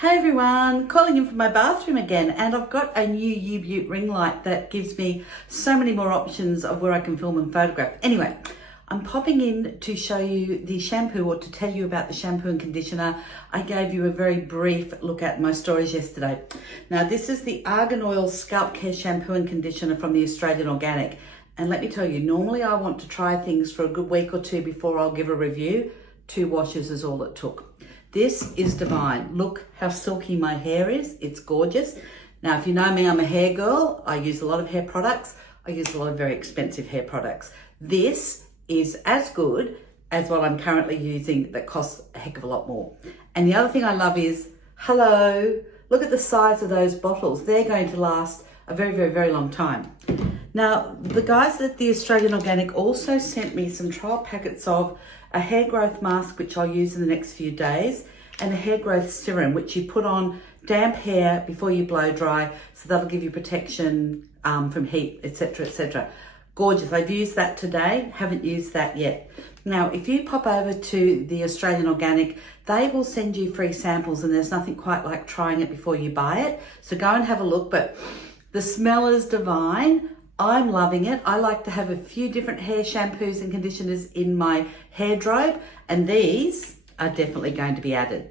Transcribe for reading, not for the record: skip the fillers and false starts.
Hey everyone, calling in from my bathroom again, and I've got a new U-Butte ring light that gives me so many more options of where I can film and photograph. Anyway, I'm popping in to show you the shampoo, or to tell you about the shampoo and conditioner I gave you a very brief look at in my stories yesterday. Now this is the Argan Oil Scalp Care shampoo and conditioner from the Australian Organic. And let me tell you, normally I want to try things for a good week or two before I'll give a review. 2 washes is all it took. This is divine. Look how silky my hair is. It's gorgeous. Now, if you know me, I'm a hair girl. I use a lot of hair products. I use a lot of very expensive hair products. This is as good as what I'm currently using that costs a heck of a lot more. And the other thing I love is, hello, look at the size of those bottles. They're going to last a very, very, very long time. Now, the guys at the Australian Organic also sent me some trial packets of a hair growth mask, which I'll use in the next few days, and a hair growth serum, which you put on damp hair before you blow dry, so that'll give you protection from heat, etc., etc. Gorgeous. I've used that today, haven't used that yet. Now, if you pop over to the Australian Organic, they will send you free samples, and there's nothing quite like trying it before you buy it. So go and have a look, but the smell is divine. I'm loving it. I like to have a few different hair shampoos and conditioners in my hair drobe, and these are definitely going to be added.